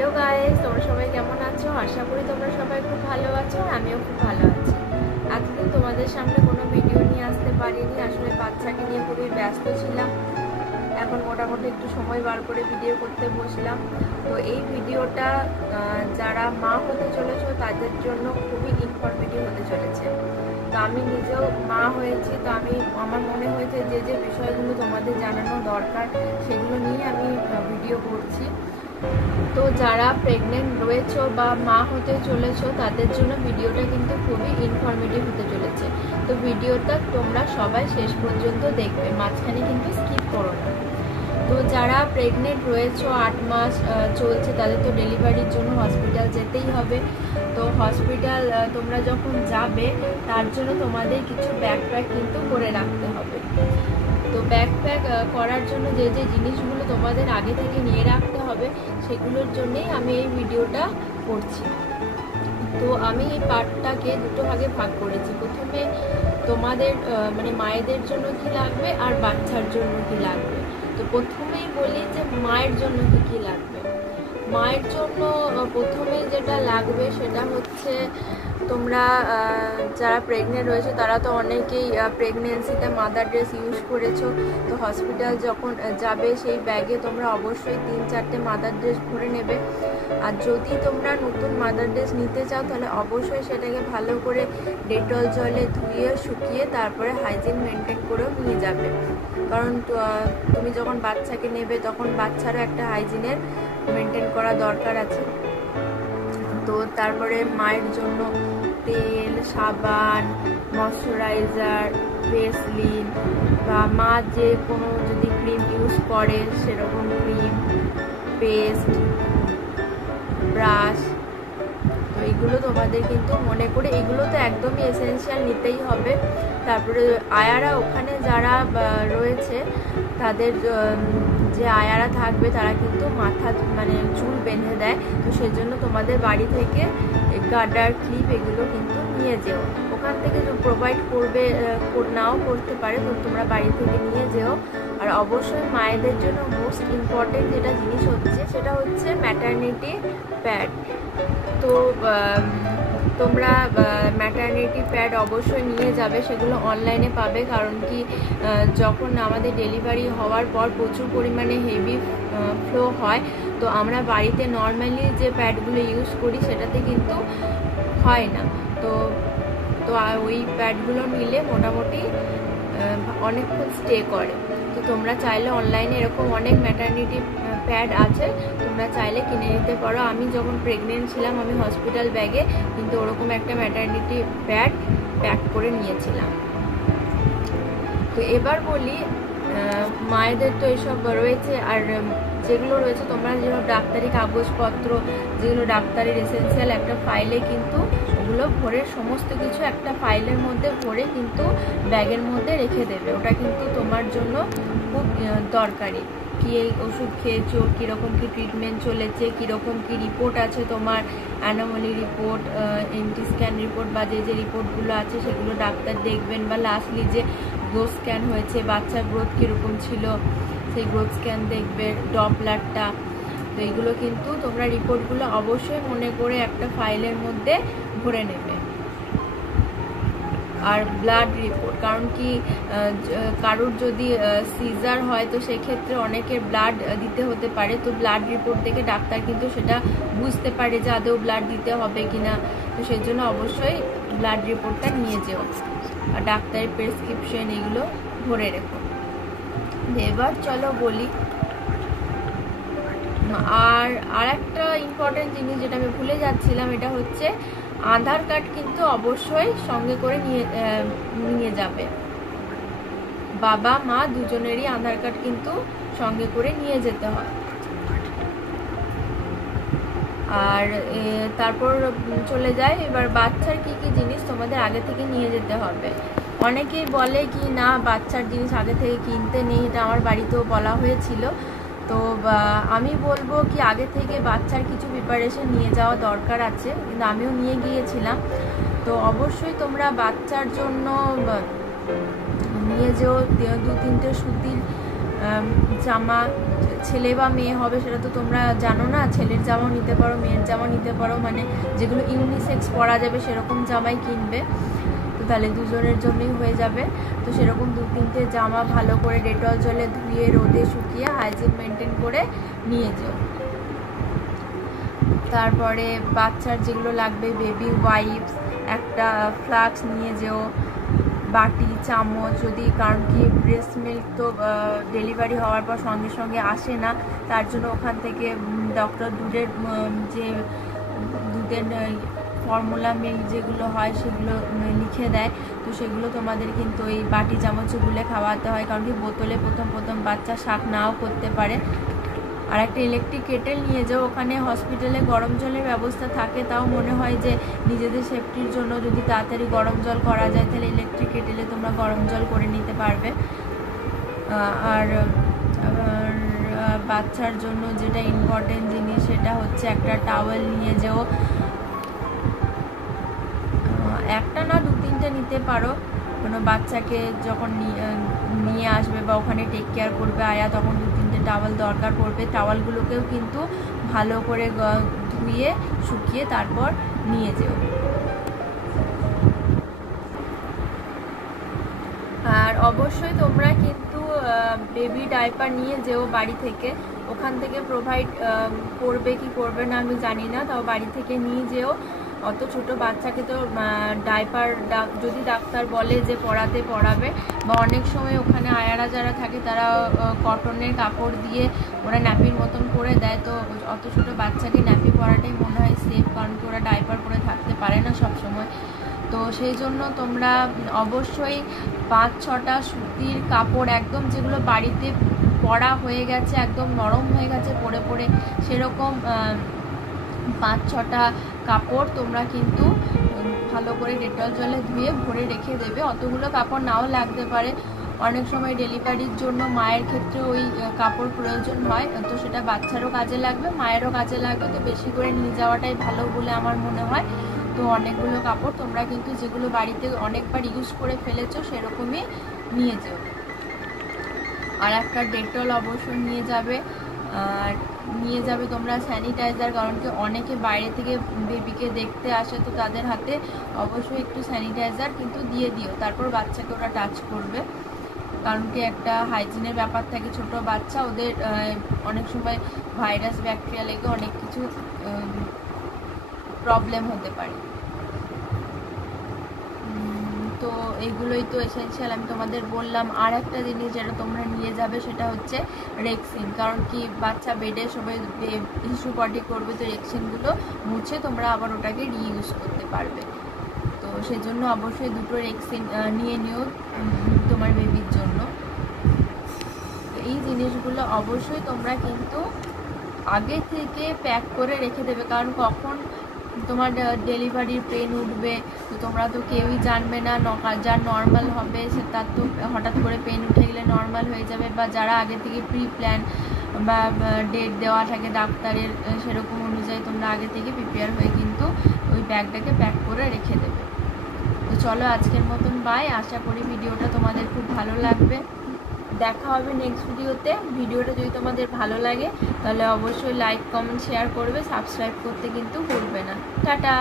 Hello guys, তোমরা সবাই কেমন আছো? আশা করি তোমরা সবাই খুব ভালো আছো আর আমিও খুব ভালো আছি। এতদিন তোমাদের সামনে কোনো ভিডিও নিয়ে আসতে পারিনি, আসলে বাচ্চাকে নিয়ে খুবই ব্যস্ত ছিলাম। এখন মোটামুটি একটু সময় বার করে ভিডিও করতে বসলাম। তো এই ভিডিওটা যারা মা হতে চলেছো তাদের জন্য খুবই ইনফরমেটিভ হতে চলেছে। তো আমি নিজেও মা হয়েছি, তো আমার মনে হয়েছে যে বিষয়গুলো তোমাদের জানানো দরকার সেগুলো নিয়ে আমি ভিডিও করছি। তো যারা প্রেগনেন্ট রয়েছো বা মা হতে চলেছো তাদের জন্য ভিডিওটা কিন্তু খুবই ইনফরমেটিভ হতে চলেছে। তো ভিডিওটা তোমরা সবাই শেষ পর্যন্ত দেখবে, মাঝখানে কিন্তু স্কিপ করো না। তো যারা প্রেগনেন্ট রয়েছো 8 মাস চলছে তাদের তো ডেলিভারির জন্য হসপিটাল যেতেই হবে। তো হসপিটাল তোমরা যখন যাবে তার জন্য তোমাদের কিছু ব্যাকপ্যাক কিন্তু করে রাখতে হবে। তো ব্যাকপ্যাক করার জন্য যে জিনিসগুলো তোমাদের আগে থেকে নিয়ে রাখতে হবে সেগুলোর জন্যই আমি এই ভিডিওটা করছি। তো আমি এই পার্টটাকে দুটো ভাগে ভাগ করেছি। প্রথমে তোমাদের মানে মায়েদের জন্য কি লাগবে আর বাচ্চার জন্য কি লাগবে। তো প্রথমেই বলি যে মায়ের জন্য কি লাগবে। মায়ের জন্য প্রথমে যেটা লাগবে সেটা হচ্ছে তোমরা যারা প্রেগনেন্ট রয়েছে তারা তো অনেকেই প্রেগনেন্সিতে মাদার ড্রেস ইউজ করেছো। তো হসপিটাল যখন যাবে সেই ব্যাগে তোমরা অবশ্যই 3-4টে মাদার ড্রেস ভরে নেবে। আর যদি তোমরা নতুন মাদার ড্রেস নিতে চাও তাহলে অবশ্যই সেটাকে ভালো করে ডেটল জলে ধুয়ে শুকিয়ে তারপরে হাইজিন মেনটেন করেও নিয়ে যাবে। কারণ তুমি যখন বাচ্চাকে নেবে তখন বাচ্চারও একটা হাইজিনের মেনটেন করা দরকার আছে। তো তারপরে মায়ের জন্য তেল, সাবান, ময়শ্চারাইজার, ভেসলিন বা মা যে কোনো যদি ক্রিম ইউজ করে সেরকম ক্রিম, পেস্ট, ব্রাশ, তো এগুলো তোমাদের কিন্তু মনে করে এগুলো তো একদমই এসেনশিয়াল নিতেই হবে। তারপরে আয়ারা ওখানে যারা রয়েছে তাদের যে আয়ারা থাকবে তারা কিন্তু মাথা মানে চুল বেঁধে দেয়। তো সেজন্য তোমাদের বাড়ি থেকে গার্ডার, ক্লিপ এগুলো কিন্তু নিয়ে যেও। ওখান থেকে প্রোভাইড করবে, নাও করতে পারে, তো তোমরা বাড়ি থেকে নিয়ে যেও। আর অবশ্যই মায়েদের জন্য মোস্ট ইম্পর্টেন্ট যেটা জিনিস হচ্ছে সেটা হচ্ছে ম্যাটারনিটি প্যাড। তো তোমরা ম্যাটারনিটি প্যাড অবশ্যই নিয়ে যাবে, সেগুলো অনলাইনে পাবে। কারণ কি যখন আমাদের ডেলিভারি হওয়ার পর প্রচুর পরিমাণে হেভি ফ্লো হয়, তো আমরা বাড়িতে নর্মালি যে প্যাডগুলো ইউজ করি সেটাতে কিন্তু হয় না। তো ওই প্যাডগুলো নিলে মোটামুটি অনেকক্ষণ স্টে করে। তো তোমরা চাইলে অনলাইনে এরকম অনেক ম্যাটারনিটি প্যাড আছে, তোমরা চাইলে কিনে নিতে পারো। আমি যখন প্রেগনেন্ট ছিলাম আমি হসপিটাল ব্যাগে কিন্তু ওরকম একটা ম্যাটারনিটি প্যাড প্যাক করে নিয়েছিলাম। তো এবার বলি মায়েদের তো এসব রয়েছে, আর যেগুলো রয়েছে তোমরা যেসব ডাক্তারি কাগজপত্র, যেগুলো ডাক্তারের এসেন্সিয়াল একটা ফাইলে কিন্তু ওগুলো ভরে সমস্ত কিছু একটা ফাইলের মধ্যে ভরে কিন্তু ব্যাগের মধ্যে রেখে দেবে। ওটা কিন্তু তোমার জন্য খুব দরকারি। কি এই ওষুধ খেয়েছো, কীরকম কি ট্রিটমেন্ট চলেছে, কীরকম কি রিপোর্ট আছে তোমার, anomaly report, NT scan report বা যে রিপোর্টগুলো আছে সেগুলো ডাক্তার দেখবেন। বা লাস্টলি যে গ্রোথ স্ক্যান হয়েছে, বাচ্চার গ্রোথ কীরকম ছিল সেই গ্রোথ স্ক্যান দেখবে, ডপলারটা। তো এইগুলো কিন্তু তোমরা রিপোর্টগুলো অবশ্যই মনে করে একটা ফাইলের মধ্যে ভরে নেবে। আর ব্লাড রিপোর্ট, কারণ কি কারোর যদি সিজার হয় তো সেক্ষেত্রে অনেকের ব্লাড দিতে হতে পারে। তো ব্লাড রিপোর্ট দেখে ডাক্তার কিন্তু সেটা বুঝতে পারে যে আদৌ ব্লাড দিতে হবে কিনা। তো সেই জন্য অবশ্যই ব্লাড রিপোর্টটা নিয়ে যেও। আর ডাক্তারের প্রেসক্রিপশন এগুলো ভরে রেখো। এবার চলো বলি, আর একটা ইম্পর্টেন্ট জিনিস যেটা আমি ভুলে যাচ্ছিলাম, এটা হচ্ছে আধার কার্ড কিন্তু অবশ্যই সঙ্গে করে নিয়ে যাবে। বাবা মা দুজনেরই আধার কার্ড কিন্তু সঙ্গে করে নিয়ে যেতে হয়। আর তারপর চলে যায় এবার বাচ্চার কি কি জিনিস তোমাদের আগে থেকে নিয়ে যেতে হবে। অনেকেই বলে কি না বাচ্চার জিনিস আগে থেকে কিনতে নেই, এটা আমার বাড়িতেও বলা হয়েছিল। তো আমি বলবো কি আগে থেকে বাচ্চার কিছু প্রিপারেশন নিয়ে যাওয়া দরকার আছে, কিন্তু আমিও নিয়ে গিয়েছিলাম। তো অবশ্যই তোমরা বাচ্চার জন্য নিয়ে যেও 2-3টে সুতির জামা, ছেলে বা মেয়ে হবে সেটা তো তোমরা জানো না। ছেলের জামাও নিতে পারো, মেয়ের জামা নিতে পারো, মানে যেগুলো ইউনিসেক্স পরা যাবে সেরকম জামাই কিনবে, তো তাহলে দুজনের জন্যই হয়ে যাবে। তো সেরকম 2-3টে জামা ভালো করে ডেটল জলে ধুয়ে রোদে শুকিয়ে হাইজিন মেনটেন করে নিয়ে যেও। তারপরে বাচ্চার যেগুলো লাগবে, বেবি ওয়াইপস, একটা ফ্লাক্স নিয়ে যেও, বাটি চামচ, যদি কারণ কি ব্রেস্ট মিল্ক তো ডেলিভারি হওয়ার পর সঙ্গে সঙ্গে আসে না, তার জন্য ওখান থেকে ডক্টর দুধের যে দুধের ফর্মুলা মিল্ক যেগুলো হয় সেগুলো লিখে দেয়, তো সেগুলো তোমাদের কিন্তু এই বাটি চামচে গুলে খাওয়াতে হয়, কারণ কি বোতলে প্রথম বাচ্চা শাক নাও করতে পারে। আর একটা ইলেকট্রিক কেটেল নিয়ে যাও, ওখানে হসপিটালে গরম জলের ব্যবস্থা থাকে, তাও মনে হয় যে নিজেদের সেফটির জন্য যদি তাড়াতাড়ি গরম জল করা যায় তাহলে ইলেকট্রিক কেটেলে তোমরা গরম জল করে নিতে পারবে। আর বাচ্চার জন্য যেটা ইম্পর্টেন্ট জিনিস সেটা হচ্ছে একটা টাওয়েল নিয়ে যাও, একটা না 2-3টে নিতে পারো, কোনো বাচ্চাকে যখন নিয়ে আসবে বা ওখানে টেক কেয়ার করবে আয়া, তখন 2-3টে টাওয়াল দরকার পড়বে। টাওয়ালগুলোকেও কিন্তু ভালো করে ধুয়ে শুকিয়ে তারপর নিয়ে যেও। আর অবশ্যই তোমরা কিন্তু বেবি ডাইপার নিয়ে যেও বাড়ি থেকে, ওখান থেকে প্রোভাইড করবে কি করবে না আমি জানি না, তাও বাড়ি থেকে নিয়ে যেও। অত ছোট বাচ্চাকে তো ডাইপার যদি ডাক্তার বলে যে পড়াবে, বা অনেক সময় ওখানে আয়ারা যারা থাকে তারা কটনের কাপড় দিয়ে ওরা ন্যাপির মতন করে দেয়, তো অত ছোট বাচ্চাকে ন্যাপি পরাটাই মনে হয় সেফ, কারণ কি ওরা ডাইপার পরে থাকতে পারে না সব সময়। তো সেই জন্য তোমরা অবশ্যই 5-6টা সুতির কাপড়, একদম যেগুলো বাড়িতে পরা হয়ে গেছে, একদম নরম হয়ে গেছে পরে পরে, সেরকম 5-6টা কাপড় তোমরা কিন্তু ভালো করে ডেটল জলে ধুয়ে ভরে রেখে দেবে। অতগুলো কাপড় নাও লাগতে পারে, অনেক সময় ডেলিভারির জন্য মায়ের ক্ষেত্রে ওই কাপড় প্রয়োজন হয়, তো সেটা বাচ্চারও কাজে লাগবে মায়েরও কাজে লাগবে, তো বেশি করে নিয়ে যাওয়াটাই ভালো বলে আমার মনে হয়। তো অনেকগুলো কাপড় তোমরা কিন্তু যেগুলো বাড়িতে অনেকবার ইউজ করে ফেলেছো সেরকমই নিয়ে যেও। আর একটা ডেটল অবশ্যই নিয়ে যাবে, আর নিয়ে যাবে তোমরা স্যানিটাইজার, কারণ কি অনেকে বাইরে থেকে বেবিকে দেখতে আসে, তো তাদের হাতে অবশ্যই একটু স্যানিটাইজার কিন্তু দিয়ে দিও, তারপর বাচ্চাকে ওরা টাচ করবে, কারণ কি একটা হাইজিনের ব্যাপার থাকে, ছোট বাচ্চা ওদের অনেক সময় ভাইরাস ব্যাকটেরিয়া লেগে অনেক কিছু প্রবলেম হতে পারে। তো এগুলোই তো এসেনশিয়াল আমি তোমাদের বললাম। আর একটা জিনিস যেটা তোমরা নিয়ে যাবে সেটা হচ্ছে রেক্সিন, কারণ কি বাচ্চা বেডে সবাই হিসু পটি করবে, তো রেক্সিনগুলো মুছে তোমরা আবার ওটাকে রিইউজ করতে পারবে, তো সেজন্য অবশ্যই 2টো রেক্সিন নিয়ে নিও তোমার বেবির জন্য। এই জিনিসগুলো অবশ্যই তোমরা কিন্তু আগে থেকে প্যাক করে রেখে দেবে, কারণ কখন তোমার ডেলিভারির পেন উঠবে তো তোমরা তো কেউই জানবে না, যার নর্মাল হবে সে তার তো হঠাৎ করে পেন উঠে গেলে নর্মাল হয়ে যাবে, বা যারা আগে থেকে প্রি প্ল্যান বা ডেট দেওয়া থাকে ডাক্তারের সেরকম অনুযায়ী তোমরা আগে থেকে প্রিপেয়ার হয়ে কিন্তু ওই ব্যাগটাকে প্যাক করে রেখে দেবে। তো চলো আজকের মতন বাই, আশা করি ভিডিওটা তোমাদের খুব ভালো লাগবে। দেখা হবে নেক্সট ভিডিওতে। ভিডিওটা যদি তোমাদের ভালো লাগে তাহলে অবশ্যই লাইক কমেন্ট শেয়ার করবে, সাবস্ক্রাইব করতে কিন্তু ভুলবে না। টাটা।